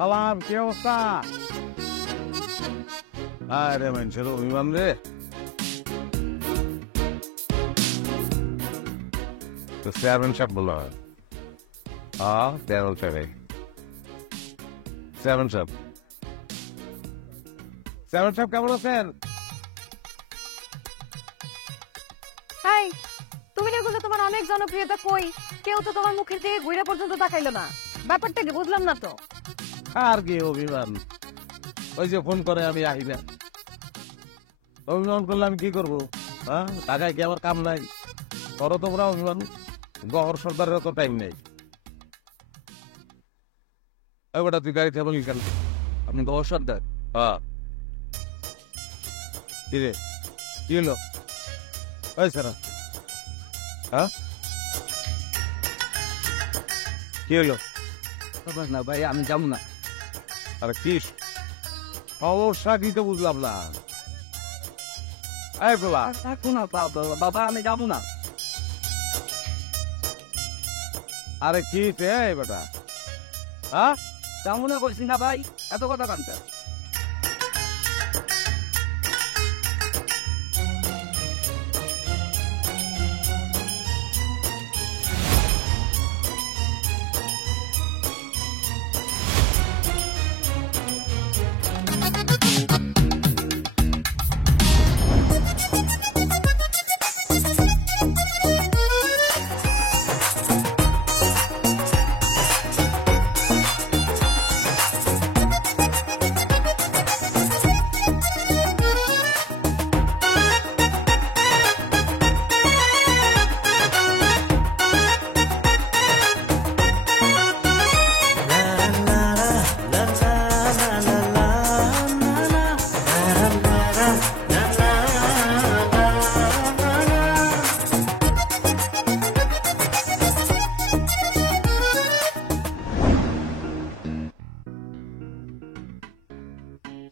সালাম, কি অবস্থা? আরে মানুষের অভিমান রে। তো চেয়ারম্যান সাহেব বলো। চেয়ারম্যান সাহেব, চেয়ারম্যান সাহেব, চেয়ারম্যান সাহেব কেমন আছেন? হাই, তুমি না বললে তোমার অনেক জনপ্রিয়তা কই? কেউ তো তোমার মুখের দিকে ঘুরে পর্যন্ত তাকাইলো না। ব্যাপারটা কি বুঝলাম না তো। আর কি অভিমান? ওই যে ফোন করে আমি আহি না। অভিমান করলে আমি কি করবো? হ্যাঁ, টাকায় কি আমার কাম নাই? করো তোমরা অভিমান। গহর সর্দারের তো টাইম নেই। ওটা তুই গাড়ি থাকবো কেন? আপনি গহর সর্দার? হ্যাঁ। কি রে, কি হলো? ওই সারা, হ্যাঁ কি হলো? না ভাই, আমি যাবো না। আরে কি সমস্যা কি তো বুঝলাম না। এই বাবা, বাবা আমি যাবো না। আরে কি বেটা? হ্যাঁ, যাবো না বলছি না ভাই, এত কথা কানতে।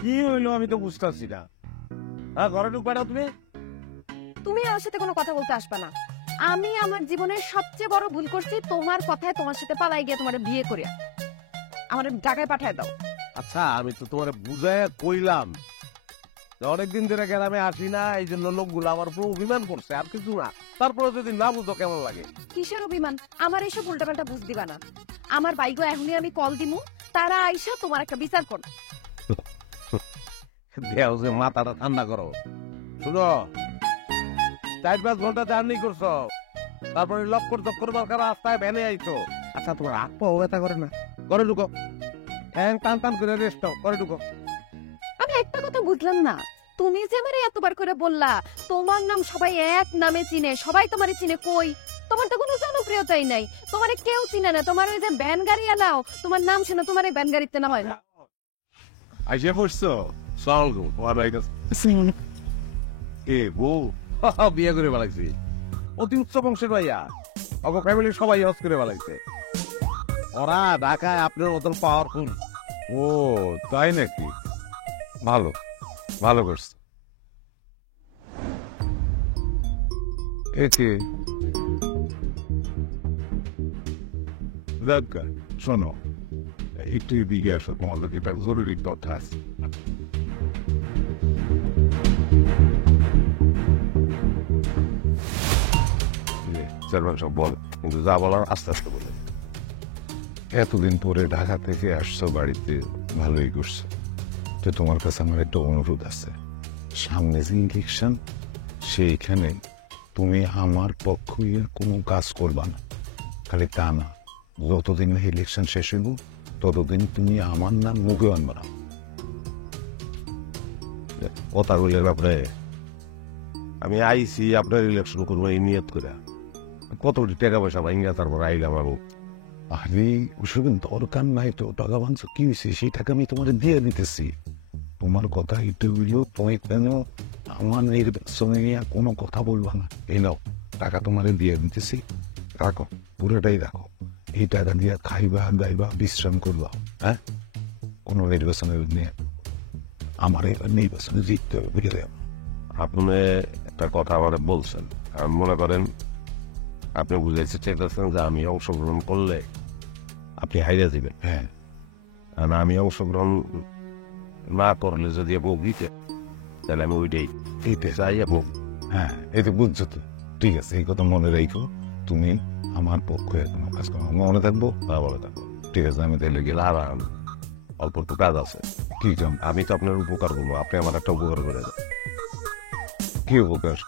কি হইলো আমি তো বুঝতেছি না। হ্যাঁ, ঘরে ঢুক পাঠাও তুমি। তুমি আমার সাথে কোনো কথা বলতে আসবে না। আমি আমার জীবনের সবচেয়ে বড় ভুল করছি তোমার কথায় তোমার সাথে পালাই গিয়ে তোমার বিয়ে করিয়া আমার ঢাকায় পাঠায় দাও। আচ্ছা, আমি তো তোমার বুঝাই কইলাম অনেকদিন ধরে গ্রামে আসি না, এই জন্য লোকগুলো আমার উপর অভিমান করছে, আর কিছু না। তারপরে যদি না বুঝো কেমন লাগে? কিসের অভিমান? আমার এইসব উল্টাপাল্টা বুঝ দিবা না। আমার বাইগো এখনই আমি কল দিমু, তারা আইসা তোমার একটা বিচার কর। দেও যে মাথাটা ঠান্ডা করো। শুনো, 4-5 ঘন্টা জার্নি করছো, তারপরে লক্কর চক্কর দরকার রাস্তায় ভ্যানে আইছো। আচ্ছা, তোমার হাত পাও ব্যথা করে না? করে ঢুকো, টান টান করে রেস্ট করে ঢুকো। আমি একটা কথা বুঝলাম না, তুমি যে আমারে এতবার করে বললা তোমার নাম সবাই এক নামে চিনে, সবাই তোমারে চিনে, কই? তোমার তো কোনো জনপ্রিয়তাই নাই, তোমারে কেউ চিনে না। তোমার ওই যে ভ্যান গাড়ি এলাও, তোমার নাম শুনে তোমার এই ভ্যান গাড়িতে নামায় না। আইসে পড়ছো সালগো এ বউ বিয়ে করে বেলাইছি। অতি উচ্চ বংশের ভাইয়া, অগ ফ্যামিলির সবাই হজ করে বেলাইছে। ওরা ঢাকায় আপনার মতন পাওয়ারফুল। ও তাই নাকি? ভালো, ভালো করছে। একে শোনো, একটু এদিকে আসো, তোমাদের এটা জরুরি কথা আছে। চেয়ারম্যান সব বল, কিন্তু যা বলার আস্তে আস্তে বলে। এতদিন পরে ঢাকা থেকে আসছো বাড়িতে, ভালোই করছো। তো তোমার কাছে আমার একটা অনুরোধ আছে, সামনে যে ইলেকশন, সেইখানে তুমি আমার পক্ষ কোনো কাজ করবা না। খালি তা না, যতদিন ইলেকশন শেষ হইব ততদিন তুমি আমার নাম মুখে আনবে না। কথা বলে ব্যাপারে আমি আইসি আপনার ইলেকশন করবো এই নিয়ত করে, কত টাকা পয়সা ভাঙ্গা তারপর আইলাম আমি। আরে ওসব দরকার নাই তো, টাকা ভাঙছ কি হয়েছে, সেই টাকা আমি তোমার দিয়ে দিতেছি। তোমার কথা একটু হইলেও তুমি কেন আমার নির্বাচনে নিয়ে কোনো কথা বলবা না। এই নাও টাকা তোমারে দিয়ে দিতেছি, রাখো, পুরোটাই রাখো। এই টাকা দিয়ে খাইবা দাইবা বিশ্রাম করবা। হ্যাঁ, কোনো নির্বাচনের নিয়ে আমার এবার নির্বাচনে জিততে হবে, বুঝলে? আপনি একটা কথা আমাদের বলছেন, মনে করেন আপনি বুঝাইতে চাইতেছেন যে আমি অংশগ্রহণ করলে আপনি হাইরা দিবেন। হ্যাঁ, আর আমি অংশগ্রহণ না করলে যদি বউ দিতে, তাহলে আমি ওইটাই এইতে চাই। এবং হ্যাঁ, এই তো বুঝছো তো, ঠিক আছে, এই কথা মনে রেখো। তুমি আমার পক্ষে কোনো কাজ করো, মনে থাকবো বা বলে থাকবো, ঠিক আছে? আমি তাহলে গেলে আর অল্প একটু কাজ আছে। কি কাম? আমি তো আপনার উপকার করবো, আপনি আমার একটা উপকার করে দেন। কি উপকার?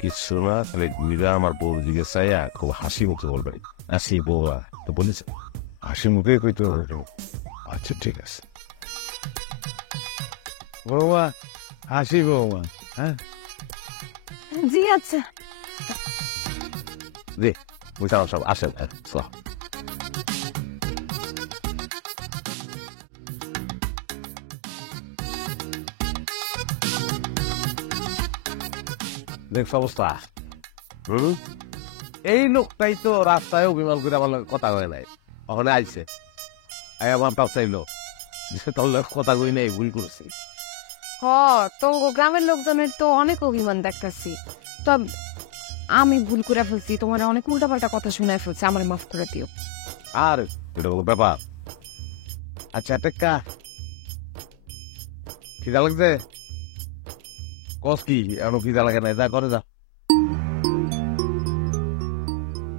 কিছু না, তাহলে ঘুরে আমার বউর দিকে চাইয়া খুব হাসি মুখে বলবেন, আসি বউরা তো বলেছে, হাসি মুখে কইতে হবে। আচ্ছা ঠিক আছে বৌমা, হাসি বৌমা। হ্যাঁ জি আচ্ছা। রে বুঝলাম, সব আসেন। দেখছ অবস্থা? এই লোকটাই তো রাস্তায় অভিমান করে আমার লগে কথা কয় নাই, ওখানে আইছে, আমার পাপ চাইলো, তোর লগে কথা কই নাই, ভুল করছি। হ, তো গ্রামের লোকজনের তো অনেক অভিমান দেখতেছি। তো আমি ভুল করে ফেলছি, তোমার অনেক উল্টাপাল্টা কথা শুনে ফেলছি, আমার মাফ করে দিও। আর এটা কোনো ব্যাপার? আচ্ছা টেক্কা খিদা লাগছে, কস কি এমন খিদা লাগে না, যা করে যা।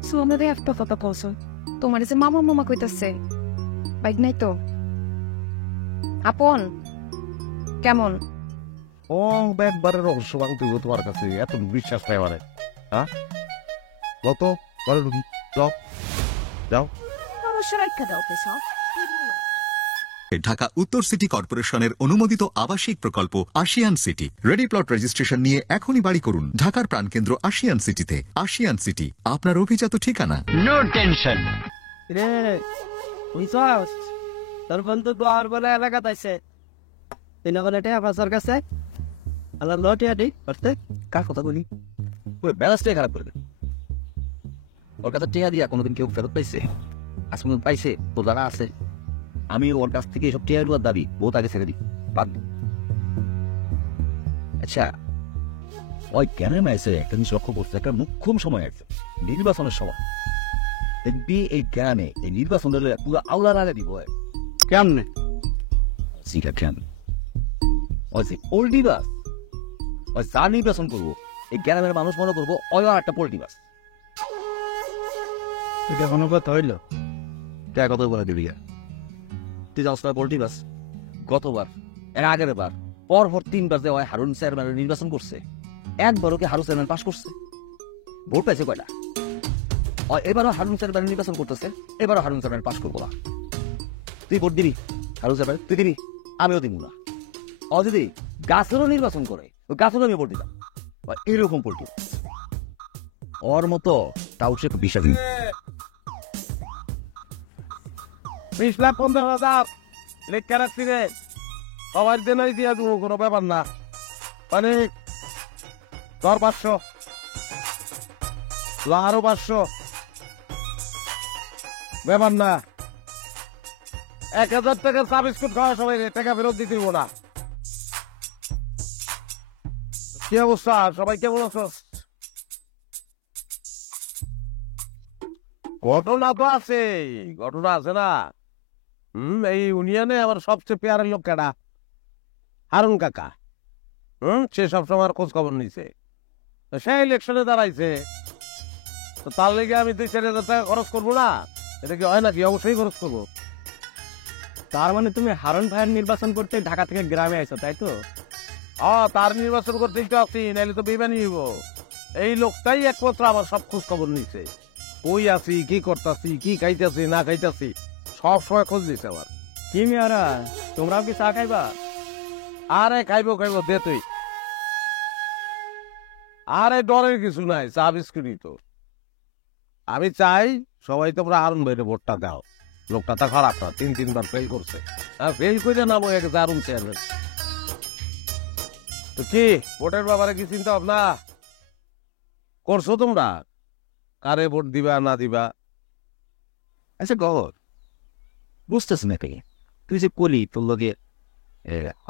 সোনারে একটা কথা বলছো, তোমার যে মামা মামা কইতাছে, বাইক নাই তো? আপন কেমন? ও একবারে রহস্য ভাঙতে তোমার কাছে এত বিশ্বাস পাই মানে? হ্যাঁ, কত করে ঢুকি, যাও যাও। অবশ্যই রাখা দাও পেশা। ঢাকা উত্তর সিটি কর্পোরেশনের অনুমোদিত আবাসিক প্রকল্প Ashiyan City. Ready plot registration নিয়ে এখনই বাড়ি করুন ঢাকার প্রাণকেন্দ্র আশিয়ান সিটিতে। আশিয়ান সিটি, আপনার অভিজাত ঠিকানা। নো টেনশন রে, বুঝছস? তোর বন্ধু গোয়ার বলে এলাকা তাইছে, তুই না বলে টেয়া পাঁচর কাছে আল্লাহ লটিয়া দি করতে। কার কথা বলি? ওই ব্যালান্সটাই খারাপ করে দে। ওর কাছে টেয়া দিয়া কোনোদিন কেউ ফেরত পাইছে? আজ পর্যন্ত পাইছে? তো যারা আছে, আমি ওর কাছ থেকে এসব টেয়া ডুয়ার দাবি বহুত আগে ছেড়ে দিই, বাদ। আচ্ছা, ওই কেন মাইছে একটা জিনিস লক্ষ্য করছে, একটা মুখ্যম সময় আছে, নির্বাচনের সময়। দেখবি এই গ্রামে এই নির্বাচন দিলে পুরো আওলার আগে দিব। কেমনে? সেটা কেন? ওই যে পোল্ট্রি বাস, ওই যা নির্বাচন করবো এই গ্রামের মানুষ মনে করবো ওই আর একটা পোল্ট্রি বাস। এটা কোনো কথা হইল? কে কত বলে দিবি? তুই জানস না পোল্ট্রি বাস গতবার, এর আগের বার, পরপর 3 বার যে ওই হারুন চেয়ারম্যানের নির্বাচন করছে, একবারও কি হারুন চেয়ারম্যান পাস করছে? ভোট পাইছে কয়টা? এবারও হারুন চেয়ারম্যান নির্বাচন করতেছে, এবারও হারুন চেয়ারম্যান পাস করবো না। তুই ভোট দিবি হারুন চেয়ারম্যান? তুই দিবি? আমিও দিব না। ও যদি গাছেরও নির্বাচন করে, ওই গাছেরও আমি ভোট দিতাম। এরকম পোল্ট্রি ওর মতো তাও সে বিশ্বাস নেই। 20 লাখ 50,000 লেখা রাখছি রে, সবার জন্যই দিয়া দেবো, কোনো ব্যাপার না। মানে ধর 500, আরো 500, ব্যাপার না। 1000 টাকা চা বিস্কুট খাওয়া সবাই টাকা ফেরত দিতে দিব না। কি অবস্থা, সবাই কেমন আছো? ঘটনা তো আছে, ঘটনা আছে না? এই ইউনিয়নে আমার সবচেয়ে পেয়ারের লোক কেডা? হারুন কাকা। সে সবসময় খোঁজ খবর নিছে, সে ইলেকশনে দাঁড়াইছে, তো তার লেগে আমি 2-4 হাজার টাকা খরচ করবো না? এটা কি হয় নাকি? অবশ্যই খরচ করবো। তার মানে তুমি হারুন ভাইয়ের নির্বাচন করতে ঢাকা থেকে গ্রামে আইছো, তাই তো? তার নির্বাচন করতেই তো আসি, নাইলে তো বেমানি হইব। এই লোকটাই একমাত্র আমার সব খোঁজ খবর নিছে, কই আছি, কি করতাছি, কি খাইতেছি না খাইতেছি সব সময় খোঁজ দিছে আমার। কি মেয়ারা তোমরাও কি চা খাইবা? আরে খাইবো দে তুই। আরে ডরের কিছু নাই, চা বিস্কুটই তো। আমি চাই সবাই তোমরা হারুন ভাইরে ভোটটা দাও। লোকটা তা খারাপ না, 3-3 বার ফেল করছে। ফেল করে নামো এক দারুণ চেয়ারম্যান। তো কি ভোটের ব্যাপারে কি চিন্তা ভাবনা করছো তোমরা? কারে ভোট দিবা না দিবা? আচ্ছা গহর, বুঝতেছ না পেয়ে তুই যে কলি তোর লগে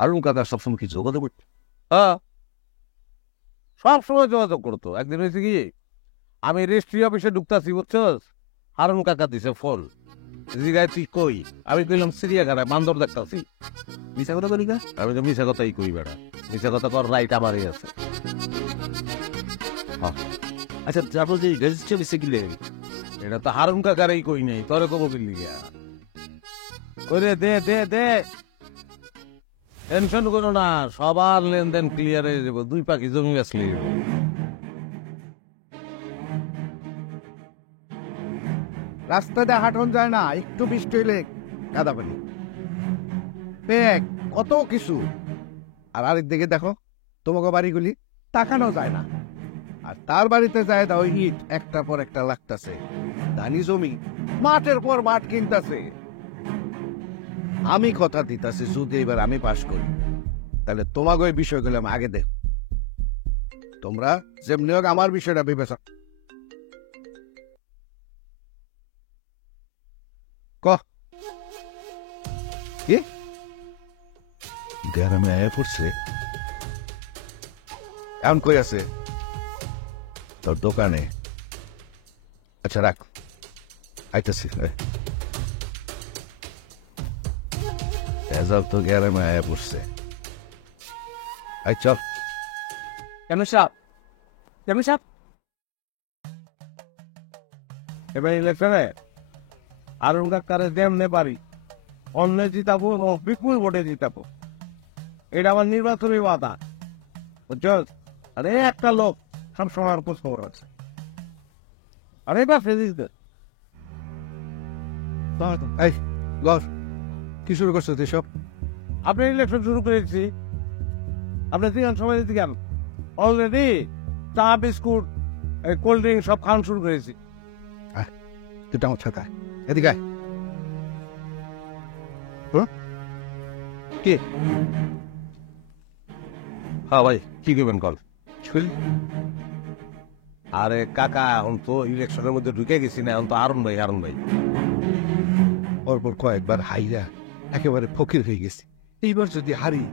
আরুন কাকা সবসময় কি যোগাযোগ করত? হ্যাঁ, সব সময় যোগাযোগ করতো। একদিন হয়েছে কি, আমি রেজিস্ট্রি অফিসে ঢুকতাছি, বুঝছস, হারুন কাকা দিছে ফোন, জিগায় তুই কই? আমি কইলাম চিড়িয়াখানায় বান্দর দেখতাছি। মিছা কথা বলি কা? আমি তো মিশা কথাই কই বেড়া, মিশা কথা কর রাইট আমারই আছে। আচ্ছা তারপর যে রেজিস্ট্রি অফিসে গেলে এটা তো হারুন কাকারই কই নাই, তোরে কব কিনলি গিয়া? ওরে দে দে দে, টেনশন করো না, সবার লেনদেন ক্লিয়ার হয়ে যাবো। 2 পাখি জমি বেচলি। রাস্তাতে হাঁটন যায় না, একটু বৃষ্টি হইলে কাদা পানি, ব্যাগ, কত কিছু। আর আরেক দিকে দেখো তোমাকে বাড়িগুলি তাকানো যায় না, আর তার বাড়িতে যায় দাও ইট একটার পর একটা লাগতাছে, ধানি জমি মাঠের পর মাঠ কিনতাছে। আমি কথা দিতাছি যদি এবার আমি পাশ করি, তাহলে তোমাকে ওই বিষয়গুলো আমি আগে দেখ, তোমরা যেমনি হোক আমার বিষয়টা বিবেচনা কি গ্রামে আয়া পড়ছে। এমন কই আছে? তোর দোকানে। আচ্ছা রাখ, আইতাছি। এজাব তো গ্রামে আয়া পড়ছে। আই চল। কেন সাপ? কেন সাপ? এবার ইলেকশনে হারুন কাকারে দেমনে পারি, অন্য জিতাবো, বিপুল ভোটে জিতাবো। এটা আমার নির্বাচনী বাধা, বুঝছস? আরে একটা লোক সবসময় খোঁজ খবর আছে। আরে বা ফেজিস এই গর, কি শুরু করছো তুই সব? আপনি ইলেকশন শুরু করেছি, আপনি দিগান সময় দিগান অলরেডি চা বিস্কুট কোল্ড ড্রিঙ্ক সব খাওয়ান শুরু করেছি। তুই আমার সাথে আয়। এদিকে আয়। কি? হ্যাঁ ভাই, কি করবেন কল? ছুল আরে কাকা, এখন তো ইলেকশনের মধ্যে ঢুকে গেছি না, এখন তো হারুন ভাই। পরপর কয়েকবার হাইরা একেবারে ফকির হয়ে গেছি। এইবার যদি হারি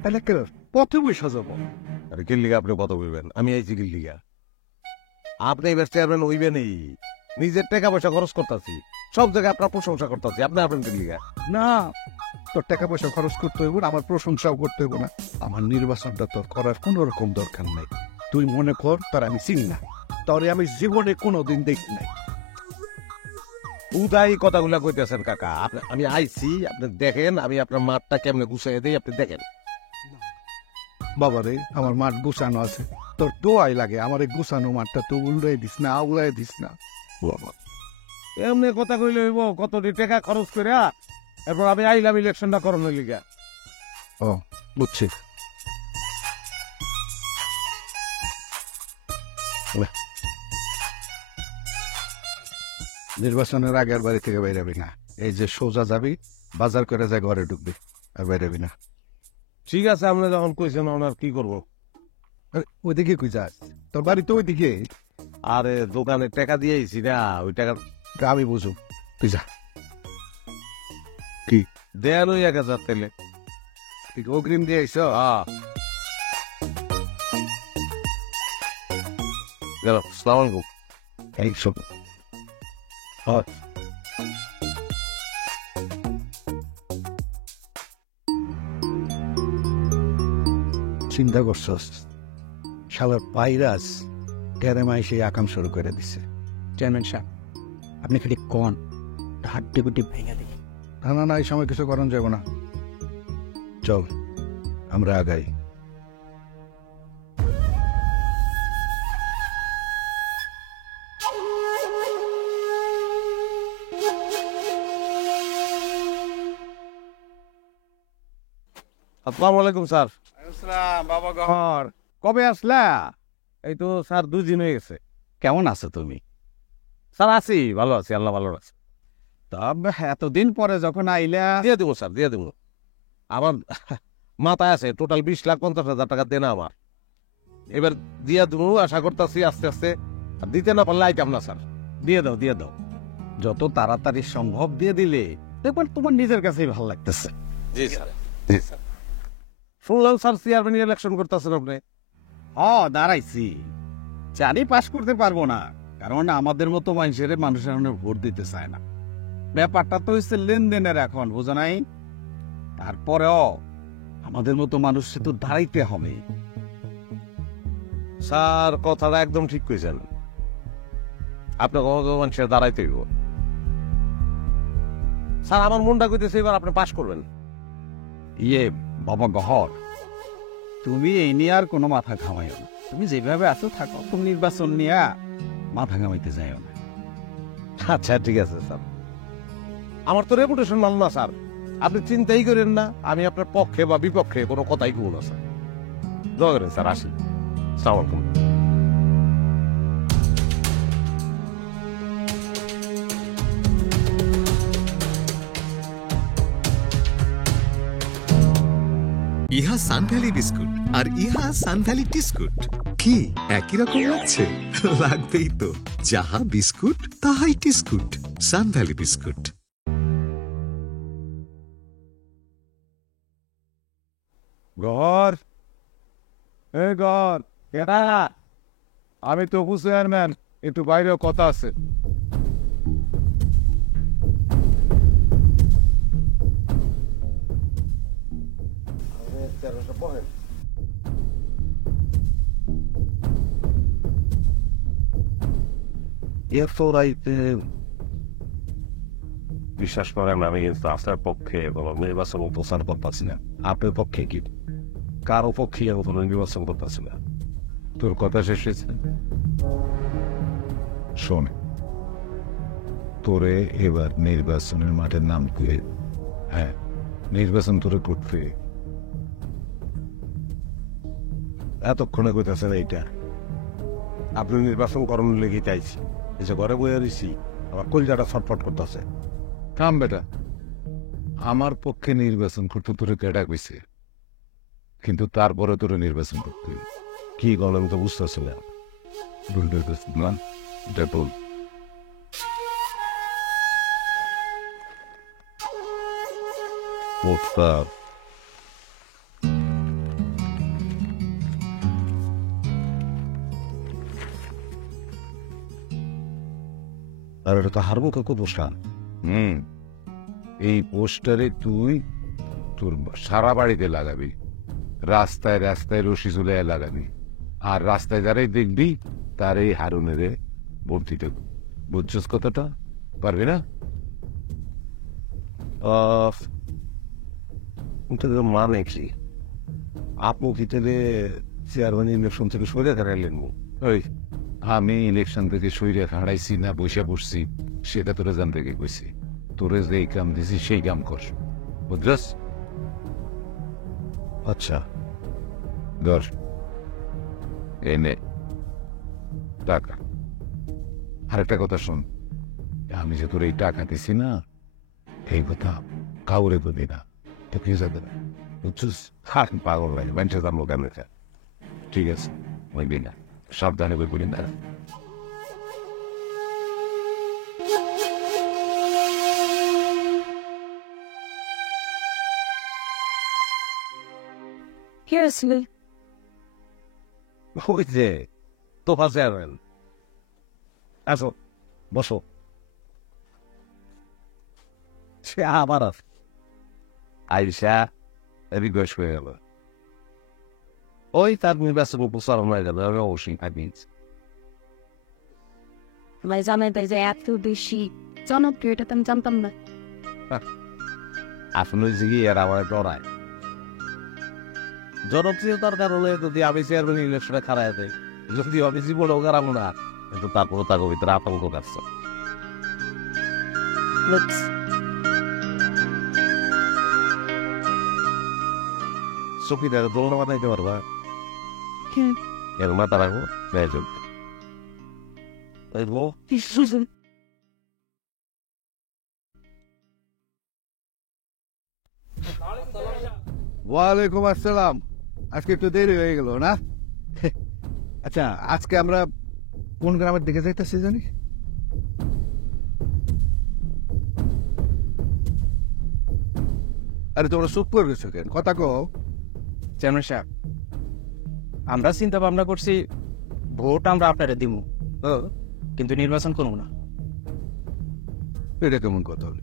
তাহলে একেবারে পথে বসে যাবো। আরে কিল্লিগা আপনি কত বলবেন? আমি আইছি কিল্লিগা। আপনি এবার চেয়ারম্যান হইবেনই, নিজের টাকা পয়সা খরচ করতেছি, সব জায়গায় আপনার প্রশংসা করতেছি, আপনি আপনার কিল্লিগা। না, তোর টাকা পয়সা খরচ করতে হইব না, আমার প্রশংসাও করতে হইব না। আমার নির্বাচনটা তোর করার কোন রকম দরকার নাই। তুই মনে কর তোর আমি চিনি না, তোরে আমি জীবনে কোনোদিন দেখি নাই। উদাই কথাগুলা কইতেছেন কাকা। আমি আইছি, আপনি দেখেন আমি আপনার মাঠটা কেমনে গুছাই দেই, আপনি দেখেন। বাবারে, আমার মাঠ গুছানো আছে, তোর দোয়াই লাগে আমার এই গুছানো মাঠটা তো উল্টাই দিস না, আউলাই দিস না। বাবা, এমনি কথা কইলে হইব? কতটি টাকা খরচ করে এরপর আমি আইলাম ইলেকশনটা করানোর লিগা। ও বুঝছি। নির্বাচনের আগে আর বাড়ি থেকে বাইরাবি না। এই যে সোজা যাবি, বাজার করে যায় ঘরে ঢুকবি, আর বাইরাবি না। ঠিক আছে, আপনি যখন কইছেন আর কি করবো। আরে, ওইদিকে কই যাস? তোর বাড়ি তো ওইদিকে। আরে দোকানে টাকা দিয়েছি না, ওই টাকা আমি বুঝুম, তুই যা। দেন ওই 1000 তেলে। তুই অগ্রিম দিয়ে আইস? গেল, আসসালামু আলাইকুম। এই সব চিন্তা করছস, শালার ভাইরাস গ্যারেমাই সেই আকাম শুরু করে দিছে। চেয়ারম্যান সাহেব, আপনি খালি কন হাড্ডি গুড্ডি ভেঙে দিই। না, এই সময় কিছু করান যাব না। চল আমরা আগাই। আসসালামু আলাইকুম স্যার। বাবা গহর কবে আসলা? এই তো স্যার 2 দিন হয়ে গেছে। কেমন আছো তুমি? স্যার আছি, ভালো আছি, আল্লাহ ভালো আছে। তবে এতদিন পরে যখন আইলা, দিয়ে দেবো স্যার, দিয়ে দেবো। আমার মাথায় আছে টোটাল 20,50,000 টাকা দেনা আমার। এবার দিয়ে দেবো, আশা করতেছি আস্তে আস্তে। আর দিতে না পারলে আইতাম না স্যার। দিয়ে দাও দিয়ে দাও, যত তাড়াতাড়ি সম্ভব দিয়ে দিলে দেখবেন তোমার নিজের কাছেই ভালো লাগতেছে। জি স্যার, জি স্যার। শুনলাম স্যার চেয়ারম্যান ইলেকশন করতেছেন আপনি। দাঁড়াইছি, জানি পাশ করতে পারবো না, কারণ আমাদের মতো মানুষের ভোট দিতে চায় না। ব্যাপারটা তো হচ্ছে লেনদেনের এখন, বোঝো নাই? তারপরেও আমাদের মতো মানুষকে তো দাঁড়াইতে হবে। স্যার কথাটা একদম ঠিক কইছেন। আপনার কোনো মানুষের দাঁড়াইতে হইব। স্যার আমার মনটা কইতেছে এবার আপনি পাশ করবেন। বাবা গহর, তুমি এই নিয়ে আর কোনো মাথা ঘামাইও না। তুমি যেভাবে আছো থাকো, তুমি নির্বাচন নিয়ে মাথা ঘামাইতে যাইও না। আচ্ছা ঠিক আছে স্যার। আমার তো রেপুটেশন ভালো না স্যার, আপনি চিন্তাই করেন না। আমি আপনার পক্ষে বা বিপক্ষে কোনো কথাই কব না স্যার। দোয়া করেন স্যার, আসি। আসসালামু আলাইকুম। ইহা সানভ্যালি বিস্কুট আর ইহা সানভ্যালি টিস্কুট। কি একই রকম লাগছে? লাগবেই তো, যাহা বিস্কুট তাহাই টিস্কুট। সানভ্যালি বিস্কুট। গহর, গহর, আমি তপু চেয়ারম্যান, একটু বাইরেও কথা আছে। বিশ্বাস করেন আমি কিন্তু আপনার পক্ষে কোনো নির্বাচন প্রচার করতেছি না। আপনার পক্ষে কি কারো পক্ষে আমি কোনো নির্বাচন করতেছি না। তোর কথা শেষ হয়েছে? শোন, তোরে এবার নির্বাচনের মাঠের নাম দিয়ে, হ্যাঁ, নির্বাচন তোরে করতে। এতক্ষণে কইতেছেন এইটা আপনি নির্বাচন করানোর লেগে চাইছি। এই যে ঘরে বয়ে রয়েছি, আমার কলজাটা ছটফট করতেছে। থাম বেটা, আমার পক্ষে নির্বাচন করতে তোরে কেডা কইছে? কিন্তু তারপরে তোরে নির্বাচন করতে হইবে। কি গণ আমি তো বুঝতেছি না। না, এটা বল। প্রস্তাব আর এটা তো হারবো কাকু পোষান। এই পোস্টারে তুই তোর সারা বাড়িতে লাগাবি, রাস্তায় রাস্তায় রশি ঝুলে লাগাবি, আর রাস্তায় যারাই দেখবি তার এই হারুনের ভোট দিতে। বুঝছিস কথাটা? পারবি না? মানে কি আপনি কি তাহলে চেয়ারম্যান ইলেকশন থেকে সরে দাঁড়াইলেন? ওই আমি ইলেকশন থেকে সইরে হারাইছি না বসে পড়ছি সেটা তোরা জানতে গিয়ে কইছি। তোরে যে কাম দিছি সেই কাম কর, বুঝছস? আচ্ছা ধর, এনে টাকা। আরেকটা কথা শোন, আমি যে তোর এই টাকা দিছি না, এই কথা কাউরে বলি না, তো কি যাবে না, বুঝছিস? পাগল লাগে মানুষের জানবো কেন? ঠিক আছে, বলবি না, সাবধানে বই বলি না। ওই যে তোফা চেয়ারম্যান, আসো বসো। সে আবার আছে আইসা রিকোয়েস্ট হয়ে গেল। ওই তার নির্বাচন প্রচারণ হয়ে গেল, আমি অবশ্যই থাকি। আমার জামাইটা যে এত বেশি জনপ্রিয় এটা তো আমি জানতাম না। আসলে হয়েছে কি, এরা আমার ডরায়। জনপ্রিয়তার কারণে যদি আমি চেয়ারম্যান ইলেকশনে খারাপ দেয়, যদি আমি জীবনেও খারাপ না, কিন্তু তারপরে তার ভিতরে আতঙ্ক কাটছে। চকিদার দোলনা বানাইতে পারবা এর মাথা রাখো গায়ে চলবে তাই বলো ওয়ালাইকুম আসসালাম। আজকে একটু দেরি হয়ে গেল না? আচ্ছা, আজকে আমরা কোন গ্রামের দিকে যাইতেছি জানি? আরে তোমরা চুপ করে গেছো কেন? কথা কও। চেয়ারম্যান সাহেব, আমরা চিন্তা ভাবনা করছি ভোট আমরা আপনারা দিব, কিন্তু নির্বাচন করবো না। এটা কেমন কথা হলো?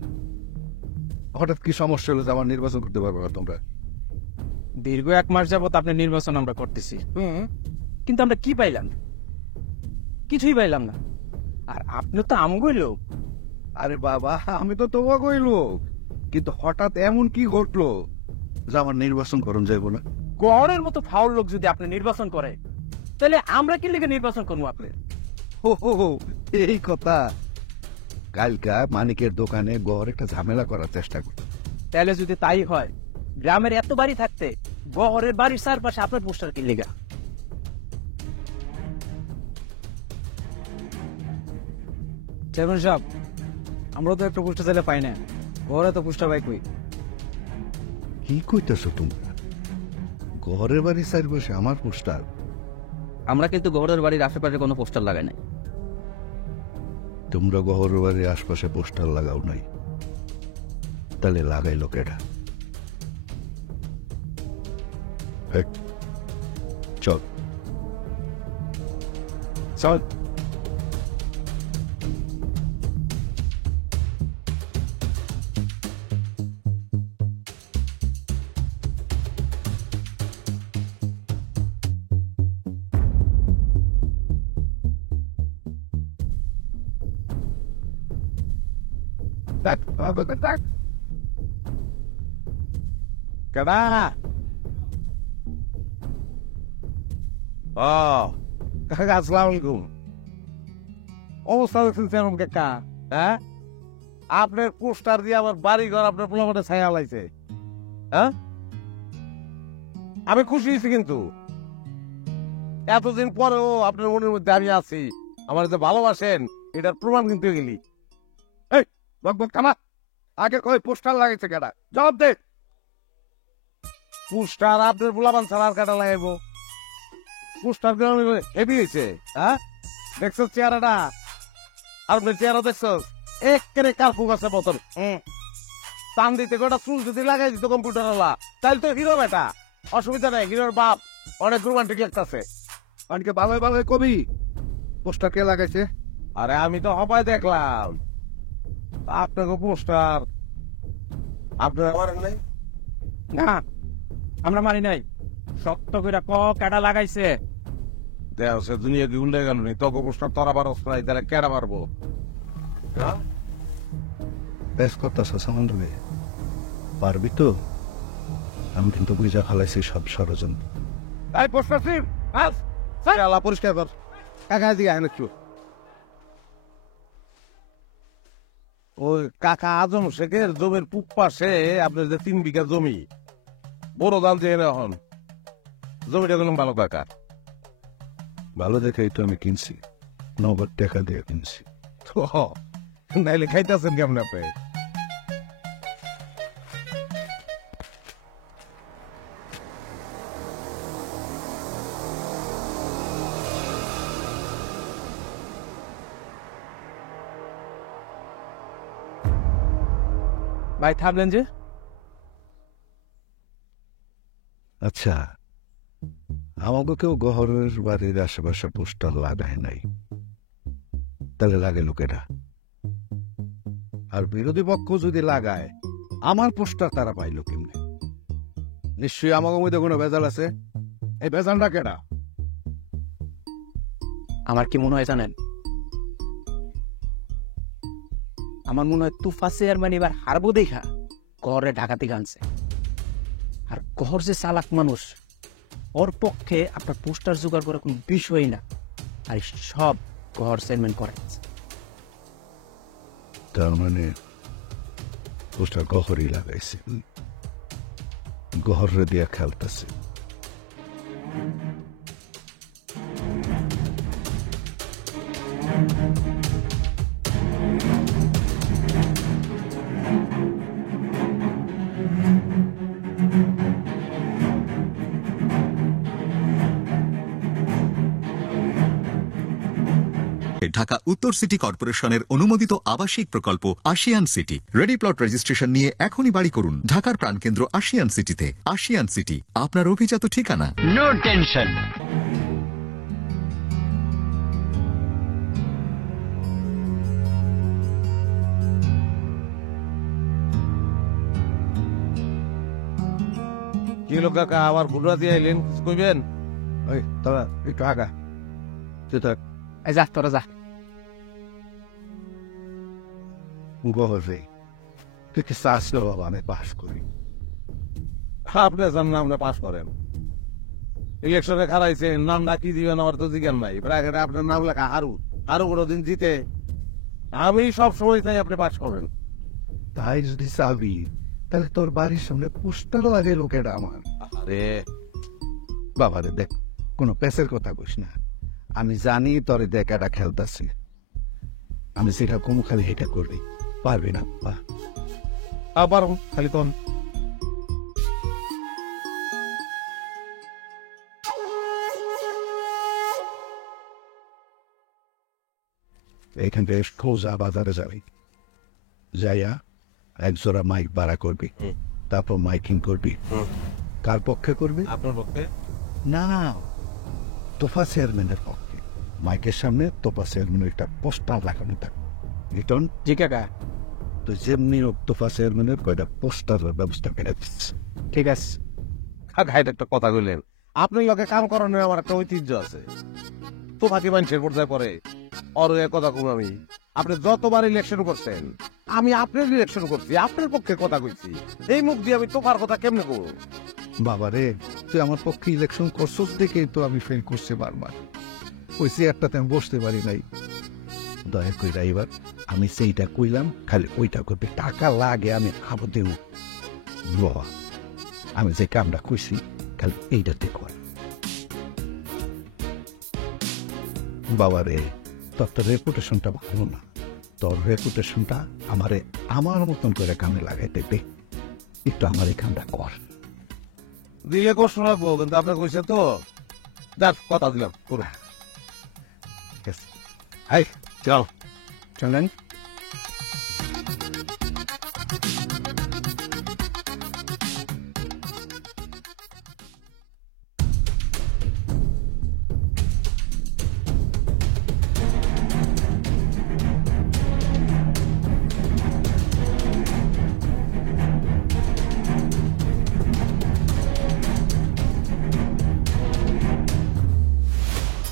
হঠাৎ কি সমস্যা হলো যে আমার নির্বাচন করতে পারবো না তোমরা? দীর্ঘ 1 মাস যাবত আপনার নির্বাচন আমরা করতেছি, কিন্তু আমরা কি পাইলাম? কিছুই পাইলাম না। আর আপনি তো আমগই লোক। আরে বাবা, আমি তো তোমাকে কইলো, কিন্তু হঠাৎ এমন কি ঘটলো যে আমার নির্বাচন করুন যাইবো না? গড়ের মতো ফাউল লোক যদি আপনি নির্বাচন করে, তাহলে আমরা কি লিগে নির্বাচন করবো আপনি? হো, এই কথা। কালকা মানিকের দোকানে গড় একটা ঝামেলা করার চেষ্টা করি। তাহলে যদি তাই হয়, গ্রামের এত বাড়ি থাকতে গড়ের বাড়ির চারপাশে আপনার পোস্টার কি লিগা? চেয়ারম্যান সাহেব, আমরা তো একটা পোস্টার চাইলে পাই না, ঘরে তো পোস্টার পাই কই? কি কইতেছো তোমরা? ঘরের বাড়ি চারপাশে আমার পোস্টার? আমরা কিন্তু গহরের বাড়ির আশেপাশে কোনো পোস্টার লাগাই নাই। তোমরা ঘরের বাড়ির আশপাশে পোস্টার লাগাও নাই, তাহলে লাগাইলো কেডা? চল চল। কেডা ও কাকা আসসালামু আলাইকুম। অবস্থা দেখছেন চেয়ারম্যান কাকা? হ্যাঁ, আপনার পোস্টার দিয়ে আমার বাড়ি ঘর আপনার পোলাপাটে ছায়া লাইছে। হ্যাঁ, আমি খুশি হয়েছি, কিন্তু এতদিন পরেও আপনার মনের মধ্যে আমি আছি, আমার যে ভালোবাসেন এটার প্রমাণ কিন্তু গেলি। এই বকবক থামা। আগে কই পোস্টার লাগাইছে কেডা? জবাব দে। পোস্টার আপনার পোলাপান ছাড়া আর কাটা লাগাইবো? পোস্টার হেভি হয়েছে। হ্যাঁ, দেখছো চেহারাটা? আপনার চেহারা দেখছো? একেবারে কার্পুক আছে মতন। টান দিতে গোটা চুল যদি লাগাই দিত কম্পিউটার ওলা, তাহলে তো হিরো বেটা। অসুবিধা নাই, হিরোর বাপ অনেক রোমান্টিক লাগতেছে। অনেকে ভালো ভালো কবি পোস্টার কে লাগাইছে? আরে আমি তো হবাই দেখলাম আপনাকে পোস্টার। আপনার মারেন নাই? না, আমরা মানি নাই। শক্ত করে ক কাটা লাগাইছে। দেখ সে দুনিয়া কি উল্টে গেল নি? তোকে পোস্টার তোরা বারস নাই, তাহলে কেডা মারবো? বেশ কথা সামান রে, পারবি তো? আমি কিন্তু বুঝা খালাইছি সব ষড়যন্ত্র। এই পোস্টার সিম আল্লাহ পরিষ্কার কর। কাকা দিয়ে আইন একটু। ওই কাকা আজম শেখের জমির পূব পাশে আপনার যে 3 বিঘা জমি, বড় দাম দিয়ে এখন জমিটা গেলাম ভালো কাকা। ভালো দেখেই তো আমি কিনছি, নগদ টাকা দিয়ে কিনছি। তো নাইলে খাইতেছেন কেমন আপনি? ভাই থামলেন যে? আচ্ছা, আমাকে কেউ গহরের বাড়ির আশেপাশে পোস্টার লাগায় নাই, তাহলে লাগে লোকেরা। আর বিরোধী পক্ষ যদি লাগায়, আমার পোস্টার তারা পাইলো কেমনে? নিশ্চয়ই আমাকে মধ্যে কোনো ভেজাল আছে। এই ভেজালটা কেডা? আমার কি মনে হয় জানেন? আমার মনে হয় তুফা চেয়ারম্যান এবার হারবো দেখা ঘরে ঢাকাতে গানছে। আর ঘর যে চালাক মানুষ, ওর পক্ষে আপনার পোস্টার জোগাড় করা কোনো বিষয়ই না। আর সব ঘর চেয়ারম্যান করে। তার মানে পোস্টার গহরই লাগাইছে। ঘরে দিয়া খেলতেছে। ঢাকা উত্তর সিটি কর্পোরেশনের অনুমোদিত আবাসিক প্রকল্প Ashiyan City. Ready plot registration নিয়ে এখনই বাড়ি করুন ঢাকার প্রাণকেন্দ্র আশিয়ান সিটিতে। আশিয়ান সিটি, আপনার অভিজাত ঠিকানা। No tension. কি লোক কাকা আবার ভুলরা দিয়ে আইলেন, কিছু কইবেন? ওই তোরা একটু আগা, তুই তো এই যা তোরা যা। গহরে তুই কি চাচ্ছিল বাবা আমি পাস করি? আপনি জান না আপনি পাস করেন, ইলেকশনে খারাইছেন, নাম ডাকি দিবেন আমার তো জিজ্ঞান নাই। ব্র্যাকেটে আপনার নাম লেখা হারু, হারু কোনোদিন জিতে। আমি সব সময় চাই আপনি পাস করেন। তাই যদি চাবি তাহলে তোর বাড়ির সামনে পোস্টারও লাগে লোকেরা আমার। আরে বাবারে দেখ, কোনো পেসের কথা কইস না। আমি জানি তোর দেখ এটা খেলতেছি, আমি সেটা কম খালি এটা করবি পারবি না বাবা। আবার খালি তখন এখান থেকে সোজা বাজারে যাবি, যাইয়া এক জোড়া মাইক ভাড়া করবি, তারপর মাইকিং করবি। কার পক্ষে করবি? আপনার পক্ষে। না না, তোফা চেয়ারম্যানের পক্ষে। মাইকের সামনে তোফা চেয়ারম্যানের একটা পোস্টার লাগানো থাকবে। রিটন জি কাকা। তো যেমনি হোক তোফা চেয়ারম্যানের কয়টা পোস্টারের ব্যবস্থা করে দিচ্ছে। ঠিক আছে কাকা এটা একটা কথা কইলেন, আপনি ওকে কাম করানোর আমার একটা ঐতিহ্য আছে। তো ফাঁকি মানুষের পর্যায়ে পরে অর এ কথা কম আমি। আপনি যতবার ইলেকশন করছেন আমি আপনার ইলেকশন করছি, আপনার পক্ষে কথা কইছি। এই মুখ দিয়ে আমি তোফার কথা কেমনে করবো? বাবারে, তুই আমার পক্ষে ইলেকশন করছিস দেখেই তো আমি ফেল করছি বারবার। ওই চেয়ারটাতে আমি বসতে পারি নাই। দয়া কইরা এবার আমি সেইটা কইলাম, খালি ওইটা করবে। টাকা লাগে আমি খাবো দেব, আমি যে কামটা কইছি খালি এইটাতে কর। বাবারে, তোর তো রেপুটেশনটা ভালো না। তোর রেপুটেশনটা আমারে আমার মতন করে কামে লাগাইতে দে। একটু আমার এই কামটা কর। দিলে কষ্ট লাগবো, কিন্তু আপনার কইছে তো, দেখ কথা দিলাম করুন। হাই চল চলেন।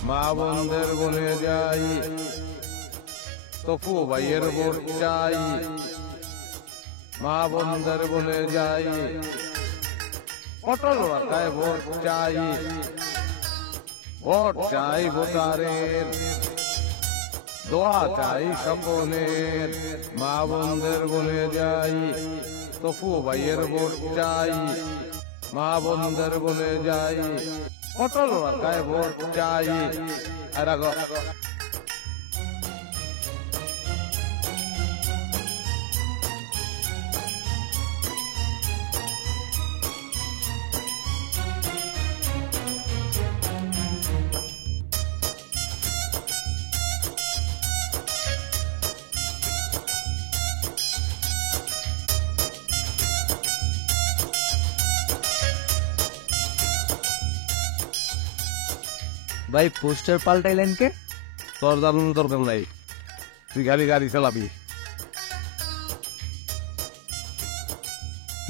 মা বোনদের বলে যাই, তফু ভাইয়ের ভোট চাই। মা বোনদের বলে যাই, পটল মাথায় ভোট চাই। ভোট চাই ভোটারের, দোয়া চাই সকলের। মা বোনদের বলে যাই, তফু ভাইয়ের ভোট চাই। মা বোনদের বলে যাই, পটল মাথায় ভোট চাই। আর ভাই পোস্টার পাল্টাইলেন কে? তোর জানানোর দরকার নাই, তুই খালি গাড়ি চালাবি।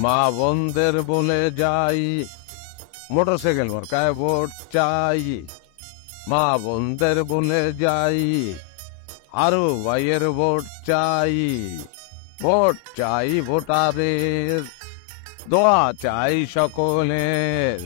মা বোনদের বলে যাই, মোটরসাইকেল মার্কায় ভোট চাই। মা বোনদের বলে যাই, আরো ভাইয়ের ভোট চাই। ভোট চাই ভোটারের, দোয়া চাই সকলের।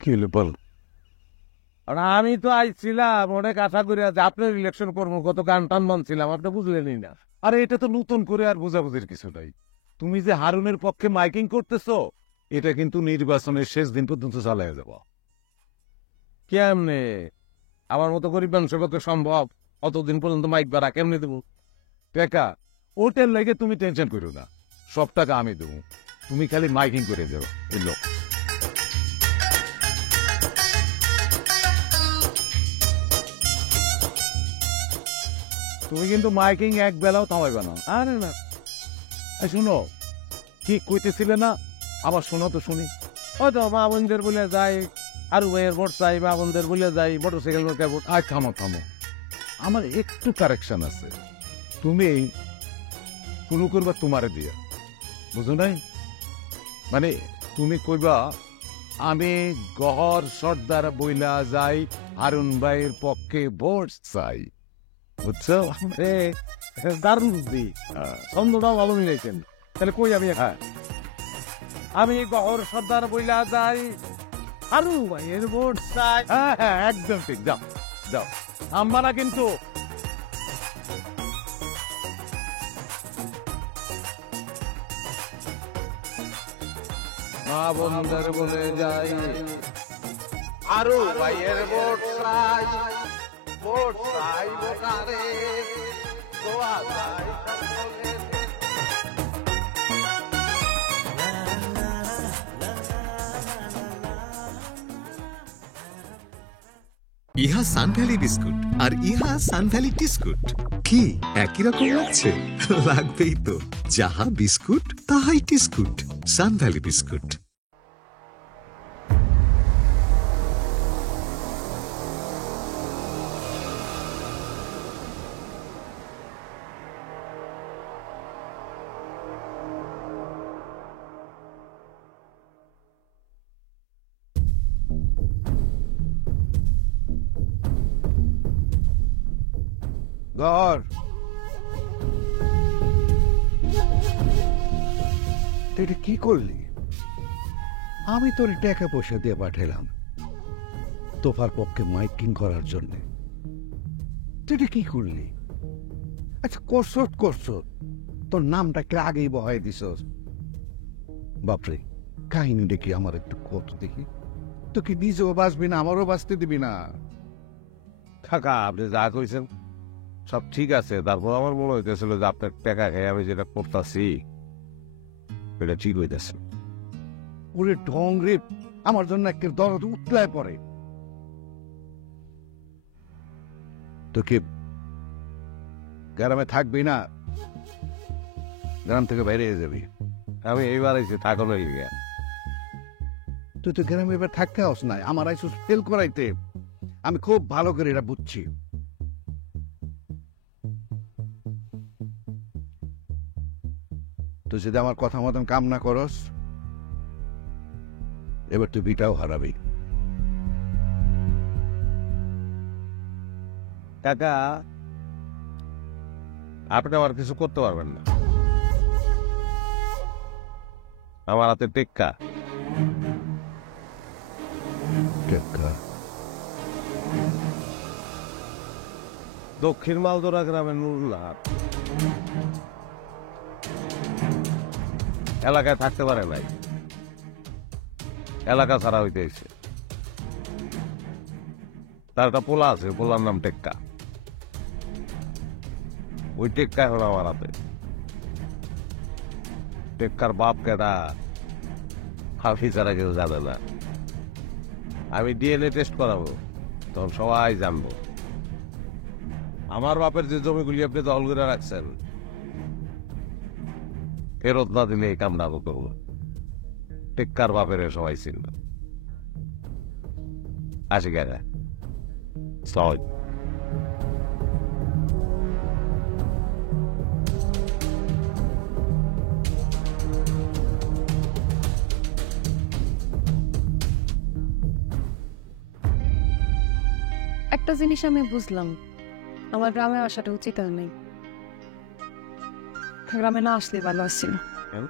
কি হলো বল। আর আমি তো আইছিলাম অনেক আশা করি আছে আপনার ইলেকশন করবো, কত গান টান মানছিলাম, আপনি বুঝলেনই না। আরে এটা তো নতুন করে আর বোঝাবুঝির কিছু নাই। তুমি যে হারুনের পক্ষে মাইকিং করতেছো, এটা কিন্তু নির্বাচনের শেষ দিন পর্যন্ত চালায় যাব। কেমনে আমার মতো গরিব মানুষের পক্ষে সম্ভব? অতদিন পর্যন্ত মাইক ভাড়া কেমনে দেবো? টাকা ওটার লাগে তুমি টেনশন করো না, সব টাকা আমি দেবো, তুমি খালি মাইকিং করে দেবো। বুঝলো? তুমি কিন্তু মাইকিং এক বেলাও থামাইবে না। আরে না, এই শুনো, কি কইতেছিলে না, আবার শোনো তো শুনি। হয়তো মা বোনদের বলে যাই, আরু ভাইয়ের ভোট চাই, মা বোনদের বলে যাই মোটরসাইকেল ভোট। আয় থামো থামো, আমার একটু কারেকশন আছে। তুমি শুরু করবা তোমারে দিয়া, বুঝো নাই? মানে তুমি কইবা আমি গহর সর্দার বইলা যাই, হারুন ভাইয়ের পক্ষে ভোট চাই, বুঝছো? দারুণ বুদ্ধি, ছন্দটাও ভালো মিলাইছেন। তাহলে কই আমি হ্যাঁ, আমি গহর সর্দার বইলা যাই, আরু ভাইয়ের ভোট চাই। হ্যাঁ হ্যাঁ একদম ঠিক, যাও যাও, আমরা না কিন্তু। মা বোনদের বলে যাই, আরু ভাইয়ের ভোট চাই, ভোট চাই ভোটারে, দোয়া চাই সকলের। ইহা সানভ্যালি বিস্কুট আর ইহা সানভ্যালি টিস্কুট। কি একই রকম লাগছে? লাগবেই তো, যাহা বিস্কুট তাহাই টিস্কুট। সানভ্যালি বিস্কুট। ঘর তুই এটা কি করলি? আমি তোর টাকা পয়সা দিয়ে পাঠালাম তোফার পক্ষে মাইকিং করার জন্য, তুই এটা কি করলি? আচ্ছা করছত তোর নামটা কে আগেই বহাই দিছস। বাপরে, কাহিনীটা কি আমার একটু কত দেখি। তো কি নিজেও বাঁচবি না, আমারও বাঁচতে দিবি না? কাকা আপনি যা কইছেন সব ঠিক আছে, তারপর আমার মনে হইতেছিল যে আপনার টাকা খেয়ে আমি যেটা করতেছি এটা ঠিক হইতেছে। ওরে ঢং রে, আমার জন্য একটা দরদ উতলায় পড়ে। তো কি গ্রামে থাকবি না, গ্রাম থেকে বাইরে যাবি? আমি এইবার আইছি থাকানো গিয়া। তুই তো গ্রামে এবার থাকতে হস নাই, আমার আইসুস ফেল করাইতে। আমি খুব ভালো করে এটা বুঝছি। তুই যদি আমার কথা মতন কাম না করস, এবার তুই বিটাও হারাবি। কাকা আপনি আমার কিছু করতে পারবেন না, আমার হাতে টেক্কা। দক্ষিণ মালদোরা গ্রামের নুরুল্লাহ এলাকায় থাকতে পারে নাই, এলাকা ছাড়া হইতেছে। তার একটা পোলা আছে, পোলার নাম টেক্কা। ওই টেক্কা এখন আমার হাতে। টেক্কার বাপ কেডা আমি ছাড়া কেউ জানে না। আমি ডিএনএ টেস্ট করাবো, তখন সবাই জানবো আমার বাপের যে জমিগুলি আপনি দখল করে রাখছেন ফেরত না দিলে এই কামটা করবো। টেক্কার বাপের সবাই চিনল। আসি গেছে সহজ। একটা জিনিস আমি বুঝলাম, আমার গ্রামে আসাটা উচিত আর নেই। গ্রামে না আসলে ভালো আসছিল। কেন?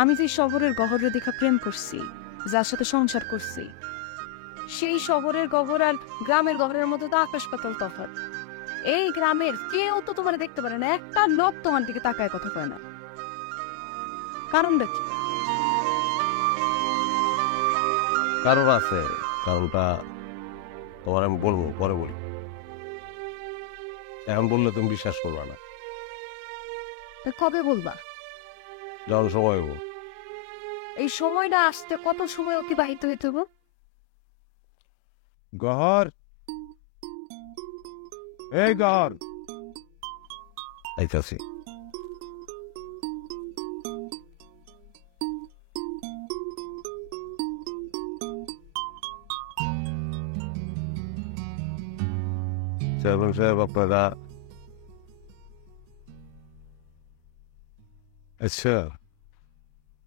আমি যে শহরের গহরে দেখা প্রেম করছি, যার সাথে সংসার করছি সেই শহরের গহর আর গ্রামের গহরের মধ্যে তো আকাশ পাতাল তফাৎ। এই গ্রামের কেউ তো তোমার দেখতে পারে না, একটা লোক তোমার দিকে তাকায় কথা কয় না। কারণটা কি? কারণ আছে, কারণটা তোমার আমি বলবো, পরে বলি। এখন বললে তুমি বিশ্বাস করবা না। তা কবে বলবা? যখন সময় হবো। এই সময়টা আসতে কত সময় অতিবাহিত হইতে হবে? গহর, এই গহর, আইতাছি। চেয়ারম্যান সাহেব, আপনারা আচ্ছা,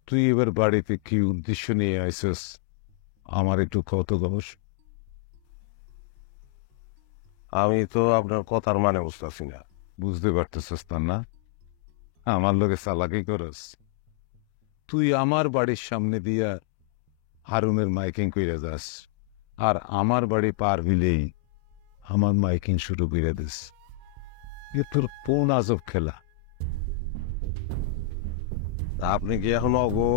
তুই এবার বাড়িতে কি উদ্দেশ্য নিয়ে আইসস আমার একটু কত গবস? আমি তো আপনার কথার মানে বুঝতেছি না। বুঝতে পারতেছস তা না? আমার লোকে চালাকি করস। তুই আমার বাড়ির সামনে দিয়া হারুনের মাইকিং কইরা যাস, আর আমার বাড়ি পার হইলেই আমার মাইকিং শুরু করে দিস। এ তোর কোন আজব খেলা? তা আপনি কি এখন অগো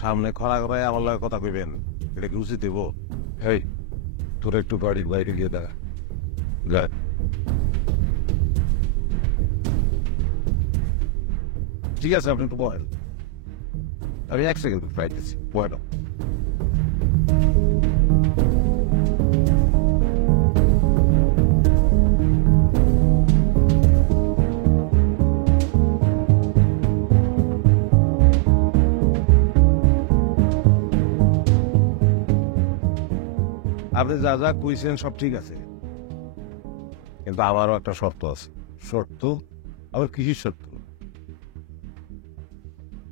সামনে খরা করায় আমার লগে কথা কইবেন? এটা কি উচিত দেব? এই, তোর একটু বাড়ির বাইরে গিয়ে দাঁড়া। যা। ঠিক আছে, আপনি একটু বলেন। আমি 1 সেকেন্ড পাইতেছি, বয় না। আপনি যা যা কইছেন সব ঠিক আছে, কিন্তু আমারও একটা শর্ত আছে। শর্ত? আবার কিসের শর্ত?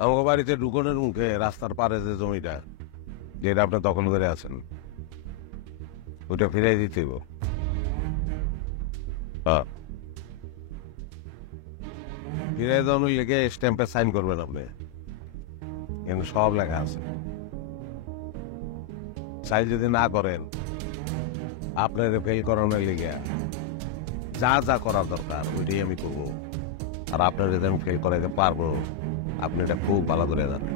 আমাকে বাড়িতে ঢুকনের মুখে রাস্তার পারে যে জমিটা, যেটা আপনি দখল করে আছেন, ওইটা ফিরাই দিতে হইব। ফিরাই দেওয়ার লেগে স্ট্যাম্পে সাইন করবেন আপনি, কিন্তু সব লেখা আছে। সাইন যদি না করেন, আপনার ফেল করানোর লেগে যা যা করার দরকার ওইটাই আমি করবো। আর আপনার যদি আমি ফেল করাইতে পারবো, আপনি এটা খুব ভালো করে জানেন।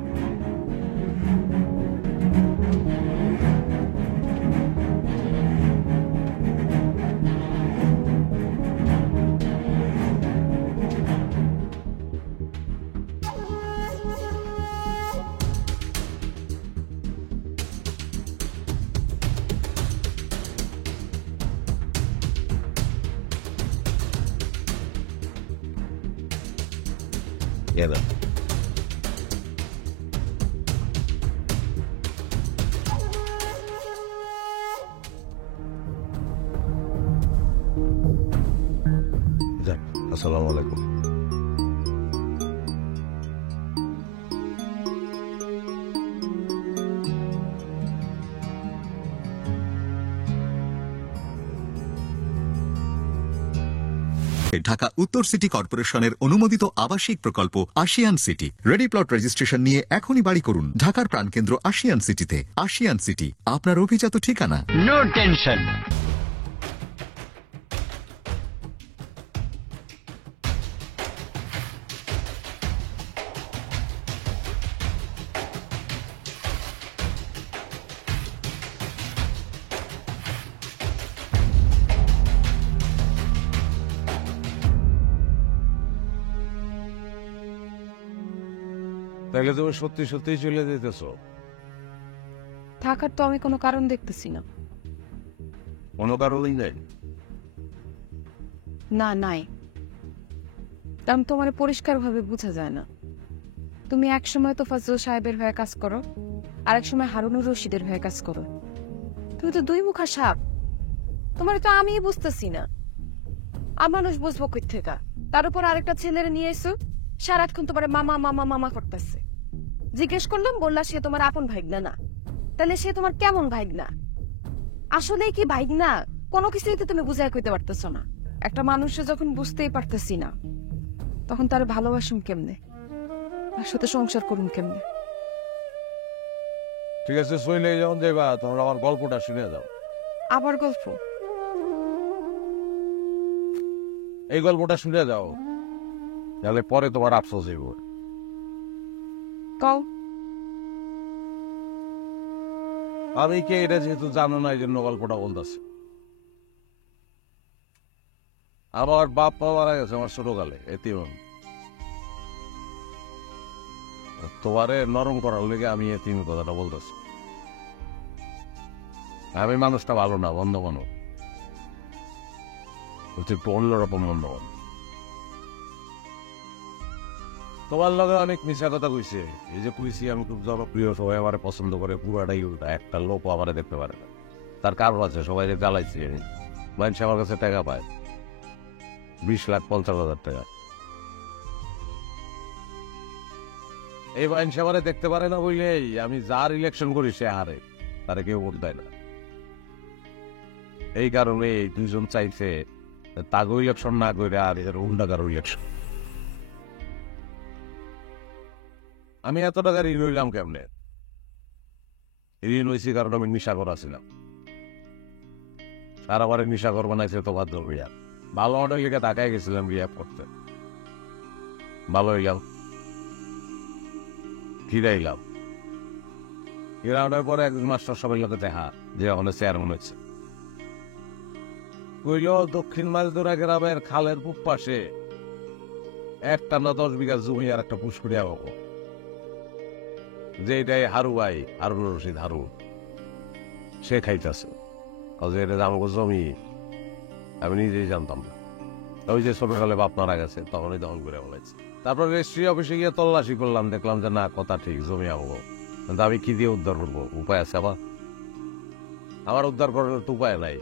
এবার যাক, আসসালামু আলাইকুম। ঢাকা উত্তর সিটি কর্পোরেশনের অনুমোদিত আবাসিক প্রকল্প Ashiyan City. Ready plot registration নিয়ে এখনই বাড়ি করুন ঢাকার প্রাণকেন্দ্র আশিয়ান সিটিতে। আশিয়ান সিটি, আপনার অভিজাত ঠিকানা। No tension. তাহলে তুমি সত্যি সত্যি চলে যেতেছ? থাকার তো আমি কোনো কারণ দেখতেছি না। কোনো কারণই নেই? না, নাই। কারণ তোমার পরিষ্কার ভাবে বোঝা যায় না। তুমি এক সময় তো ফজল সাহেবের হয়ে কাজ করো, আর এক সময় হারুনুর রশিদের হয়ে কাজ করো। তুমি তো দুই মুখা সাপ। তোমার তো আমি বুঝতেছি না। আর মানুষ বুঝবো কই থেকে? তার উপর আরেকটা ছেলের নিয়ে এসো, সারাক্ষণ তোমার মামা মামা মামা করতেছে। জিজ্ঞেস করলাম, বললা সে তোমার আপন ভাইগনা না। তাহলে সে তোমার কেমন ভাইগনা? আসলে কি ভাইগনা? কোনো কিছুই তো তুমি বুঝাই কইতে পারতেছ না। একটা মানুষে যখন বুঝতেই পারতেছি না, তখন তার ভালোবাসুন কেমনে, তার সাথে সংসার করুন কেমনে? ঠিক আছে, চলে যখন যাইবা তোমরা আমার গল্পটা শুনে যাও। আবার গল্প? এই গল্পটা শুনে যাও, তাহলে পরে তোমার আফসোস হইব। কও। আমি কে এটা যেহেতু জানো না, এই জন্য গল্পটা বলতেছি। আমার বাপ মা মারা গেছে আমার ছোটকালে, এতিম। তোমারে নরম করার লেগে আমি এতিম কথাটা বলতেছি। আমি মানুষটা ভালো না, বন্ধ মানুষ, একটু অন্যরকম বন্ধ মানুষ। তোমার লগে অনেক মিশা কথা কইছে, এই যে কইছি আমি খুব জনপ্রিয়, সবাই আমার পছন্দ করে, পুরাটাই উল্টা। একটা লোক আমার দেখতে পারে না, তার কারণ আছে। সবাই জ্বালাইছে, মানুষ আমার কাছে টাকা পায় 20,50,000 টাকা। এই মানুষ আমার দেখতে পারে না বললেই আমি যার ইলেকশন করি সে হারে, তারা কেউ ভোট দেয় না। এই কারণে এই দুইজন চাইছে তাগো ইলেকশন না করে আর এর উল্টা কারো ইলেকশন। আমি এত টাকা ঋণ হইলাম কেমনে? ঋণ হয়েছি কারণ আমি নিশাকর আছিলাম, আর আমার নিশাকর বানাইছে তোমার ধর্মিয়া। ভালো অনেক লিখে তাকায় গেছিলাম রিয়াপ করতে, ভালো হইলাম, ফিরাইলাম। ফিরানোর পরে একজন মাস্টার সবাই লোকে দেখা যে ওখানে চেয়ারম্যান হয়েছে। কইল দক্ষিণ মাঝদুরা গ্রামের খালের পূব পাশে একটা না 10 বিঘা জমি আর একটা পুষ্করিয়া হবো, যে এটাই হারু ভাই, হারুন রশিদ হারু, সে খাইতেছে। এটা আমাকে জমি আমি নিজেই জানতাম না। ওই যে ছোটকালে বাপ মারা গেছে তখনই দখল করে বলেছে। তারপর রেজিস্ট্রি অফিসে গিয়ে তল্লাশি করলাম, দেখলাম যে না, কথা ঠিক, জমি আমগো। কিন্তু আমি কি দিয়ে উদ্ধার করবো? উপায় আছে আমার উদ্ধার করার তো উপায় নাই।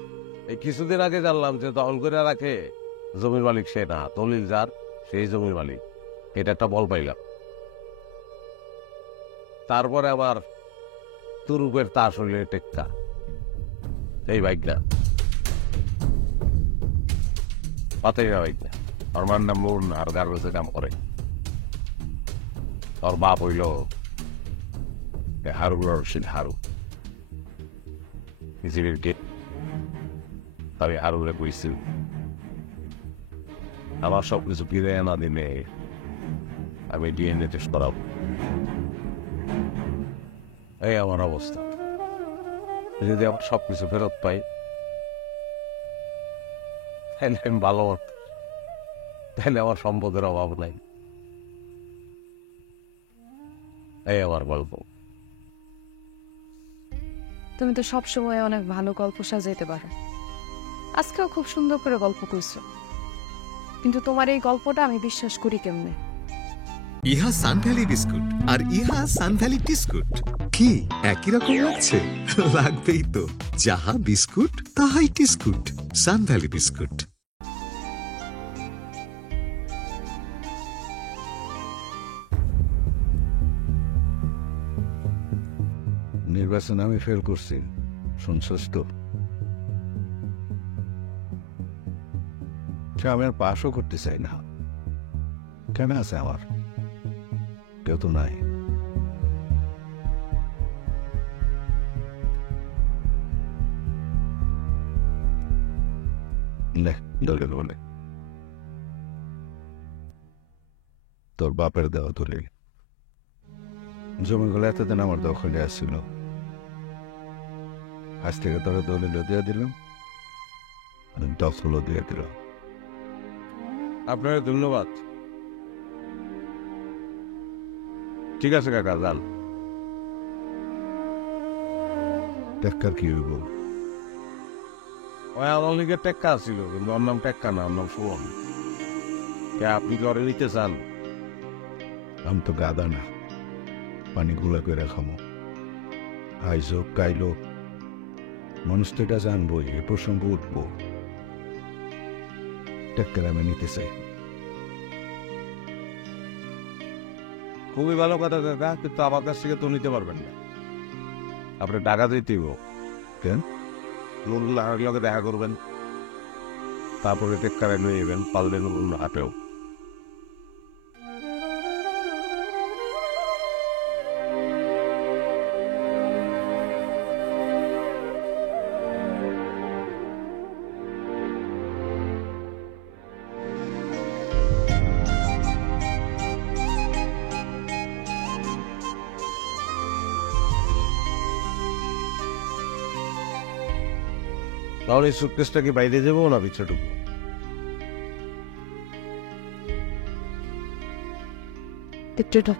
এই কিছুদিন আগে জানলাম যে দখল করে রাখে জমির মালিক সে না, দলিল যার সেই জমির মালিক। এটা একটা বল পাইলাম। তারপরে আবার তুরুপের তাস হইলে টেক্কা, এই বাইক না, পাতাই না বাইক না। ওর মার নাম মুন, আর গার্মেন্টসে কাম করে। ওর বাপ হইল হারুন রশিদ হারু, পৃথিবীর কে। আমি হারুরে কইছি আমার সবকিছু ফিরে আনা দিনে আমি ডিএনএ টেস্ট করাবো। এই আমার অবস্থা। যদি আমার সবকিছু ফেরত পাই তাহলে আমি ভালো, তাহলে আমার সম্পদের অভাব নাই। এই আমার গল্প। তুমি তো সবসময় অনেক ভালো গল্প সাজাইতে পারো, আজকেও খুব সুন্দর করে গল্প কইছো, কিন্তু তোমার এই গল্পটা আমি বিশ্বাস করি কেমনে? ইহা সানভ্যালি বিস্কুট আর ইহা সানভ্যালি টিস্কুট। কি একই রকম লাগছে? লাগবেই তো, যাহা বিস্কুট তাহাই টিস্কুট। সানভ্যালি বিস্কুট। নির্বাচনে আমি ফেল করছি, শুনছস তো? আমি আর পাশও করতে চাই না। কেন আছে আমার? কেউ তো নাই। বলে তোর বাপের দেওয়া তুলে জমিগুলো এতদিন আমার দখলে আসছিল, আজ থেকে তোরা দলিল দিয়ে দিলাম, দখলও দিয়ে দিলাম। আপনার ধন্যবাদ। ঠিক আছে কাকা, যান। টেক্কার কি হইব? ওই আমার লিগে টেক্কা ছিল, কিন্তু ওর নাম টেক্কা না, ওর নাম সুমন। আপনি ঘরে নিতে চান? আমি তো গাদা না, পানি গুলা করে খামো। আইজ হোক কাইল হোক, মানুষ তো এটা জানবই, এ প্রসঙ্গ উঠবো। টেক্কার আমি নিতে চাই। খুবই ভালো কথা কাকা, কিন্তু আমার কাছ থেকে তো নিতে পারবেন না। আপনি টাকা দিতেই কেন? লোকে দেখা করবেন, তারপরে টেক্কারে নিয়ে যাবেন, পারলে হাটেও। তাহলে এই সুটকেসটা কি বাইরে যাবো না ভিতরে ঢুকবো? একটু